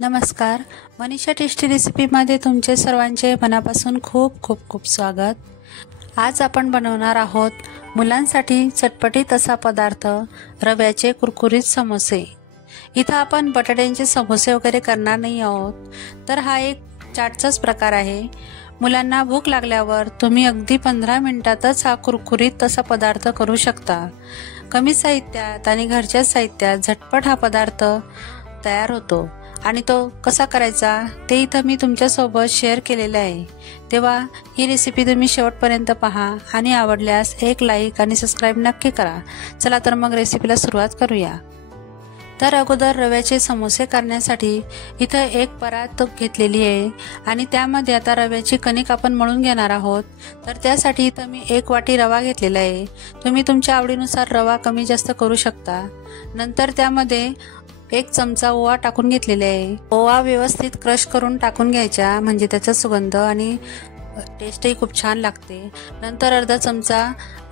नमस्कार, मनीषा टेस्टी रेसिपीमध्ये तुमचे सर्वांचे मनापासून खूप खूप खूप स्वागत। आज आपण बनवणार आहोत मुलांसाठी चटपटीत असा पदार्थ, रव्याचे कुरकुरीत समोसे। इथं आपण बटाट्यांचे समोसे वगैरे करणार नाही आहोत, तर हा एक चाटचाच प्रकार आहे। मुलांना भूक लागल्यावर तुम्ही अगदी 15 मिनिटातच हा कुरकुरीत असा पदार्थ करू शकता। कमी साहित्यात आणि घरच्या साहित्यात झटपट हा पदार्थ तयार होतो आणि तो कसा करायचा ते इथं मी तुमच्या सोबत शेअर केलेले आहे। तेव्हा ही रेसिपी तुम्ही शेवटपर्यंत पहा आणि आवडल्यास एक लाईक आणि सबस्क्राइब नक्की करा। चला तर मग रेसिपीला सुरुवात करूया। तर अगोदर रव्याचे समोसे करण्यासाठी इथं एक परात घेतलेली आहे आणि त्यामध्ये आता रव्याची कणिक आपण मळून घेणार आहोत। तर त्यासाठी इथं मी 1 वाटी रवा घेतलेला आहे। तुम्ही तुमच्या आवडीनुसार रवा कमी जास्त करू शकता। नंतर त्यामध्ये 1 चमचा ओवा टाकून घेतलेला आहे। ओवा व्यवस्थित क्रश करून टाकून घ्यायचा, म्हणजे त्याचा सुगंध आणि टेस्टही खूप छान लागते। नंतर अर्धा चमचा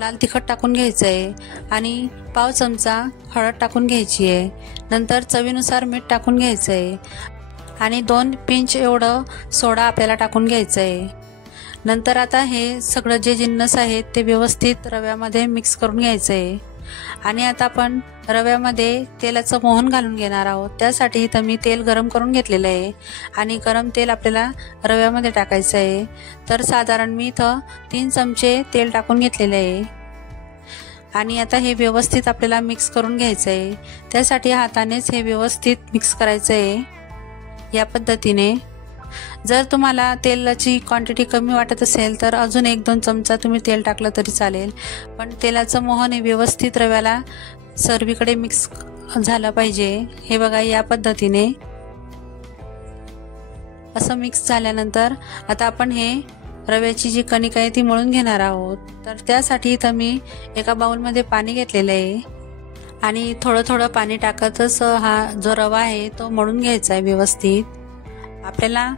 लाल तिखट टाकून घ्यायचं आहे आणि पाव चमचा हळद टाकून घ्यायची आहे। नंतर चवीनुसार मीठ टाकून घ्यायचं आहे आणि 2 पिंच एवढं सोडा आपल्याला टाकून घ्यायचं आहे। नंतर आता हे सगळं जे जिन्नस आहेत ते व्यवस्थित रव्यामध्ये मिक्स करून घ्यायचं आहे आणि आता आपण रव्यामध्ये तेलाचं मोहन घालून घेणार आहोत। त्यासाठी इथं मी तेल गरम करून घेतलेलं आहे आणि गरम तेल आपल्याला रव्यामध्ये टाकायचं आहे। तर साधारण मी इथं 3 चमचे तेल टाकून घेतलेले आहे आणि आता हे व्यवस्थित आपल्याला मिक्स करून घ्यायचं आहे। त्यासाठी हातानेच हे व्यवस्थित मिक्स करायचं आहे या पद्धतीने। जर तुम्हाला तेलाची क्वांटिटी कमी वाटत असेल तर अजून 1-2 चमचा तुम्ही तेल टाकलं तरी चालेल, पण तेलाचं मोहन हे व्यवस्थित रव्याला सर्वीकडे मिक्स झालं पाहिजे। हे बघा, या पद्धतीने असं मिक्स झाल्यानंतर आता आपण हे रव्याची जी कणिक आहे ती मळून घेणार आहोत। तर त्यासाठी इथं मी एका बाउलमध्ये पाणी घेतलेलं आहे आणि थोडं थोडं पाणी टाकतच हा जो रवा आहे तो मळून घ्यायचा आहे व्यवस्थित। आपल्याला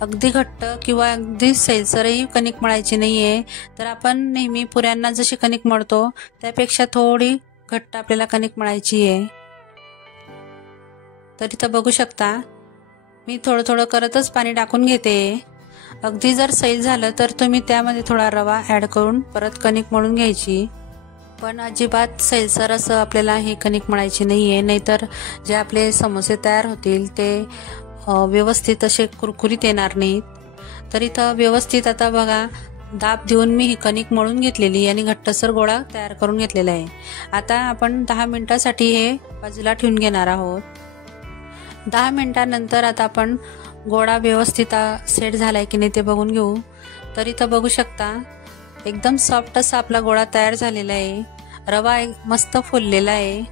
अगदी घट्ट किंवा अगदी सैलसरही कणिक मळायची नाहीये। तर आपण नेहमी पुऱ्यांना जशी कणिक मळतो त्यापेक्षा थोडी घट्ट आपल्याला कणिक मळायची आहे। तर इथं बघू शकता मी थोडं थोडं करतच पाणी टाकून घेते। अगदी जर सैल झालं तर तुम्ही त्यामध्ये थोडा रवा ऍड करून परत कणिक मळून घ्यायची, पण अजिबात सैलसर असं आपल्याला ही कणिक मळायची नाहीये, नाहीतर जे आपले समोसे तयार होतील ते व्यवस्थित असे कुरकुरीत येणार नाहीत। तर इथं व्यवस्थित आता बघा दाब देऊन मी ही कणिक मळून घेतलेली आणि घट्टसर गोळा तयार करून घेतलेला आहे। आता आपण 10 मिनिटासाठी हे बाजूला ठेवून घेणार आहोत। 10 मिनिटांनंतर आता आपण गोळा व्यवस्थित सेट झालाय की नाही ते बघून घेऊ। तर इथं बघू शकता एकदम सॉफ्ट असा आपला गोळा तयार झालेला आहे। रवा मस्त फुललेला आहे,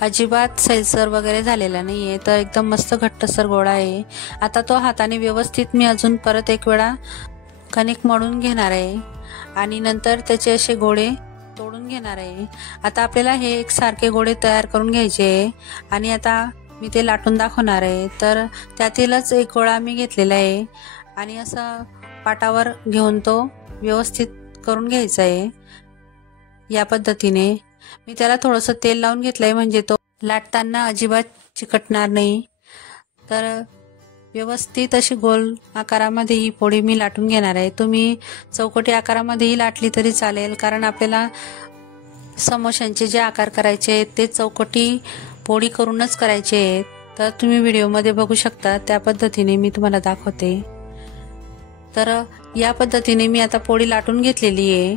अजिबात सैलसर वगैरे झालेला नाहीये, तर एकदम मस्त घट्टसर गोळा आहे। आता तो हाताने व्यवस्थित मी अजून परत एक वेळा कणिक मळून घेणार आहे आणि नंतर त्याचे असे गोळे तोडून घेणार आहे। आता आपल्याला हे एकसारखे गोळे तयार करून घ्यायचे आहे आणि आता मी ते लाटून दाखवणार आहे। तर त्यातीलच एक गोळा मी घेतलेला आहे आणि असं पाटावर घेऊन तो व्यवस्थित करून घ्यायचा आहे। या पद्धतीने मी त्याला थोडंसं तेल लावून घेतलंय, म्हणजे तो लाटताना अजिबात चिकटणार नाही। तर व्यवस्थित अशी गोल आकारामध्ये ही पोळी मी लाटून घेणार आहे। तुम्ही चौकोटी आकारामध्येही लाटली तरी चालेल, कारण आपल्याला समोश्यांचे जे आकार करायचे आहेत ते चौकोटी पोळी करूनच करायचे आहेत। तर तुम्ही व्हिडिओमध्ये बघू शकता त्या पद्धतीने मी तुम्हाला दाखवते। तर या पद्धतीने मी आता पोळी लाटून घेतलेली आहे।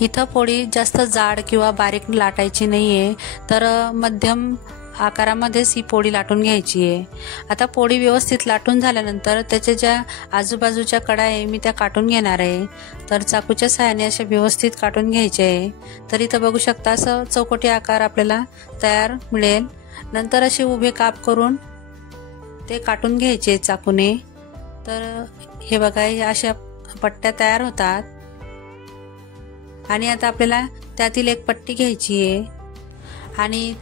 इथं पोळी जास्त जाड किंवा बारीक लाटायची नाहीये, तर मध्यम आकारामध्येच ही पोळी लाटून घ्यायची आहे। आता पोळी व्यवस्थित लाटून झाल्यानंतर त्याच्या ज्या आजूबाजूच्या कडा आहे मी त्या काटून घेणार आहे। तर चाकूच्या सहाय्याने असे व्यवस्थित काटून घ्यायचे आहे। तर इथं बघू शकता असं चौकोटी आकार आपल्याला तयार मिळेल। नंतर असे उभे काप करून ते काटून घ्यायचे चाकूने। तर हे बघा, अशा पट्ट्या तयार होतात आणि आता आपल्याला त्यातील एक पट्टी घ्यायची आहे आणि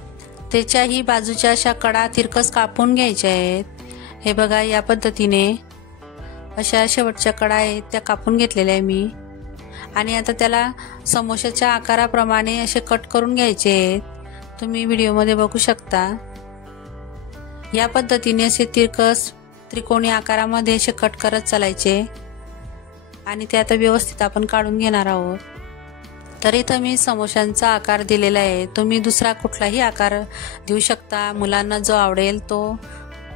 त्याच्याही बाजूच्या अशा कडा तिरकस कापून घ्यायच्या आहेत। हे बघा, या पद्धतीने अशा शेवटच्या कडा आहेत त्या कापून घेतलेल्या आहे मी आणि आता त्याला समोशाच्या आकाराप्रमाणे असे कट करून घ्यायचे आहेत। तुम्ही व्हिडिओमध्ये बघू शकता। या पद्धतीने असे तिरकस त्रिकोणी आकारामध्ये असे कट करत चालायचे आणि ते आता व्यवस्थित आपण काढून घेणार आहोत। तर इथं मी समोशांचा आकार दिलेला आहे, तुम्ही दुसरा कुठलाही आकार देऊ शकता, मुलांना जो आवडेल तो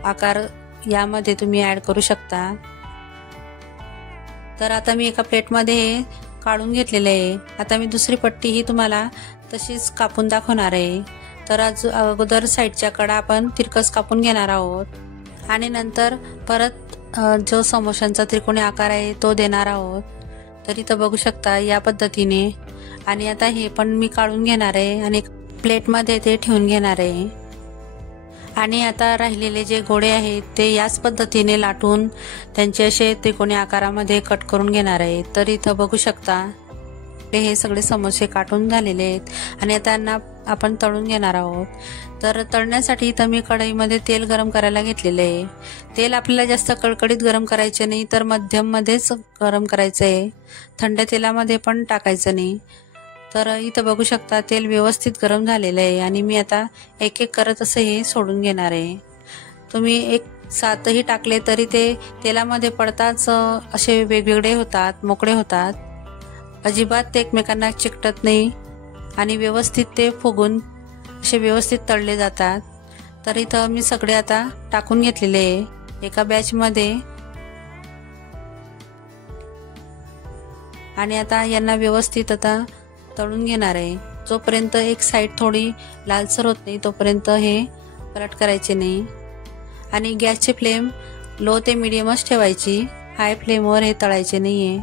आकार यामध्ये तुम्ही ऍड करू शकता। तर आता मी एका प्लेटमध्ये हे काढून घेतलेले आहे। आता मी दुसरी पट्टी ही तुम्हाला तशीच कापून दाखवणार आहे। तर अगोदर साईडच्या कडा आपण तिरकस कापून घेणार आहोत आणि नंतर परत जो समोशांचा त्रिकोणी आकार आहे तो देणार आहोत। तर इथं बघू शकता या पद्धतीने। आणि आता हे पण मी काढून घेणार आहे आणि प्लेटमध्ये ते ठेवून घेणार आहे। आणि आता राहिलेले जे गोळे आहेत ते याच पद्धतीने लाटून त्यांचे असे त्रिकोणी आकारामध्ये कट करून घेणार आहे। तर इथं बघू शकता हे सगळे समोसे काटून झालेले आहेत आणि आता त्यांना आपण तळून घेणार आहोत। तर तळण्यासाठी इथं मी कढईमध्ये तेल गरम करायला घेतलेले आहे। तेल आपल्याला जास्त कडकडीत गरम करायचे नाही, तर मध्यम मध्येच गरम करायचं आहे, थंड तेलामध्ये पण टाकायचं नाही। तर इथं बघू शकता तेल व्यवस्थित गरम झालेलं आहे आणि मी आता एक एक करत असं हे सोडून घेणार आहे। तुम्ही एक सातही टाकले तरी ते तेलामध्ये पडताच असे वेगवेगळे होतात, मोकळे होतात, अजिबात ते एकमेकांना चिकटत नाही आणि व्यवस्थित ते फुगून असे व्यवस्थित तळले जातात। तर इथं मी सगळे आता टाकून घेतलेले आहे एका बॅचमध्ये आणि आता यांना व्यवस्थित आता तळून घेणार आहे। जोपर्यंत एक साईड थोडी लालसर होत नाही तोपर्यंत हे पलट करायचे नाही आणि गॅसची फ्लेम लो ते मीडियमच ठेवायची, हाय फ्लेमवर हे तळायचे नाहीये।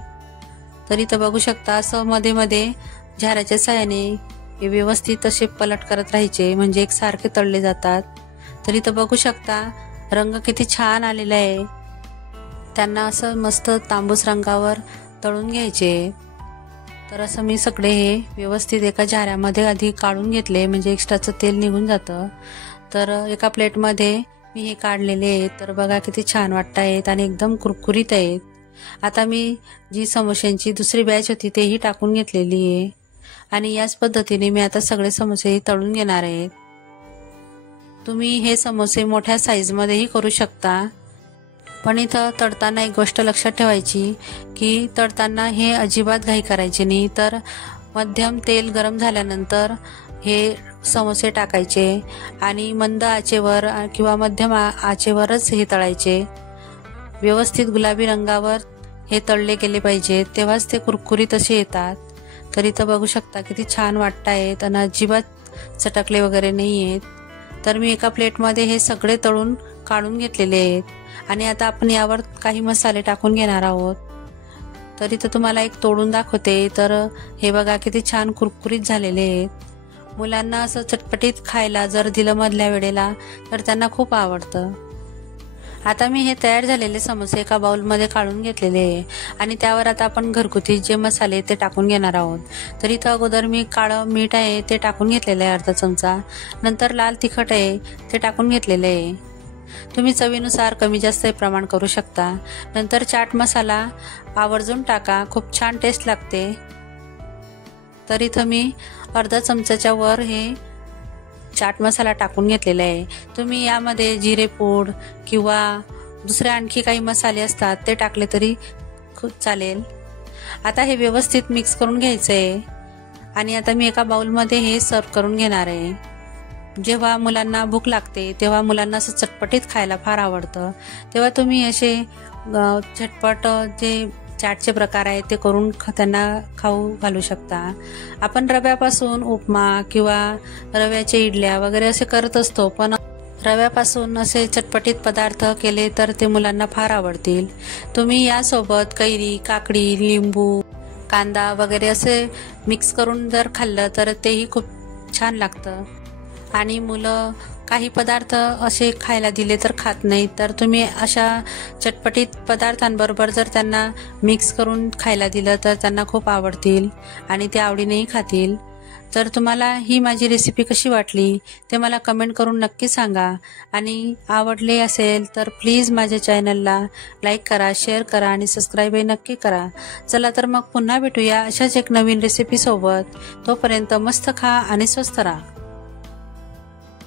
तर इथं बघू शकता असं मध्ये मध्ये झाऱ्याच्या साहाय्याने हे व्यवस्थित असे पलट करत राहायचे, म्हणजे एकसारखे तळले जातात। तर इथं बघू शकता रंग किती छान आलेला आहे, त्यांना असं मस्त तांबूस रंगावर तळून घ्यायचे। तर असं मी सगळे हे व्यवस्थित एका झाऱ्यामध्ये आधी काढून घेतले, म्हणजे एक्स्ट्राचं तेल निघून जातं। तर एका प्लेटमध्ये मी हे काढलेले आहेत। तर बघा किती छान वाटत आहेत आणि एकदम कुरकुरीत आहेत। आता मी जी समोश्यांची दुसरी बॅच होती तेही टाकून घेतलेली आहे आणि याच पद्धतीने मी आता सगळे समोसे तळून घेणार आहेत। तुम्ही हे समोसे मोठ्या साईजमध्येही करू शकता, पण इथं तळताना एक गोष्ट लक्षात ठेवायची की तळताना हे अजिबात घाई करायची नाही। तर मध्यम तेल गरम झाल्यानंतर हे समोसे टाकायचे आणि मंद आचेवर किंवा मध्यम आचेवरच हे तळायचे। व्यवस्थित गुलाबी रंगावर हे तळले गेले पाहिजेत, तेव्हाच ते कुरकुरीत असे येतात। तर इथं बघू शकता किती छान वाटत आहेत आणि अजिबात चटकले वगैरे नाही आहेत। तर मी एका प्लेटमध्ये हे सगळे तळून काढून घेतलेले आहेत आणि आता आपण यावर काही मसाले टाकून घेणार आहोत। तर इथं तुम्हाला एक तोडून दाखवते। तर हे बघा किती छान कुरकुरीत झालेले आहेत। मुलांना असं चटपटीत खायला जर दिलं मधल्या वेळेला तर त्यांना खूप आवडतं। आता मी हे तयार झालेले समोसे एका बाउलमध्ये काढून घेतलेले आहे आणि त्यावर आता आपण घरगुती जे मसाले ते टाकून घेणार आहोत। तर इथं अगोदर मी काळं मीठ आहे ते टाकून घेतलेलं आहे अर्धा चमचा, नंतर लाल तिखट आहे ते टाकून घेतलेले आहे, तुम्ही चवीनुसार कमी जास्त प्रमाण करू शकता। नंतर चाट मसाला आवर्जून टाका, खूप छान टेस्ट लागते। तर इथं मी अर्धा चमचाच्या वर हे चाट मसाला टाकून घेतलेला आहे। तुम्ही यामध्ये जिरे पूड किंवा दुसरे आणखी काही मसाले असतात ते टाकले तरी खूप चालेल। आता हे व्यवस्थित मिक्स करून घ्यायचं आहे आणि आता मी एका बाउलमध्ये हे सर्व करून घेणार आहे। जेव्हा मुलांना भूक लागते तेव्हा मुलांना असं चटपटीत खायला फार आवडतं, तेव्हा तुम्ही असे झटपट जे चाटचे प्रकार आहेत ते करून त्यांना खाऊ घालू शकता। आपण रव्यापासून उपमा किंवा रव्याचे इडल्या वगैरे असे करत असतो, पण रव्यापासून असे चटपटीत पदार्थ केले तर ते मुलांना फार आवडतील। तुम्ही यासोबत कैरी, काकडी, लिंबू, कांदा वगैरे असे मिक्स करून जर खाल्लं तर तेही खूप छान लागतं आणि मुलं काही पदार्थ असे खायला दिले तर खात नाहीत, तर तुम्ही अशा चटपटीत पदार्थांबरोबर जर त्यांना मिक्स करून खायला दिलं तर त्यांना खूप आवडतील आणि ते आवडीनेही खातील। तर तुम्हाला ही माझी रेसिपी कशी वाटली ते मला कमेंट करून नक्की सांगा आणि आवडले असेल तर प्लीज माझ्या चॅनलला लाईक करा, शेअर करा आणि सबस्क्राईबही नक्की करा। चला तर मग पुन्हा भेटूया अशाच एक नवीन रेसिपी सोबत। तोपर्यंत मस्त खा आणि स्वस्थ राहा।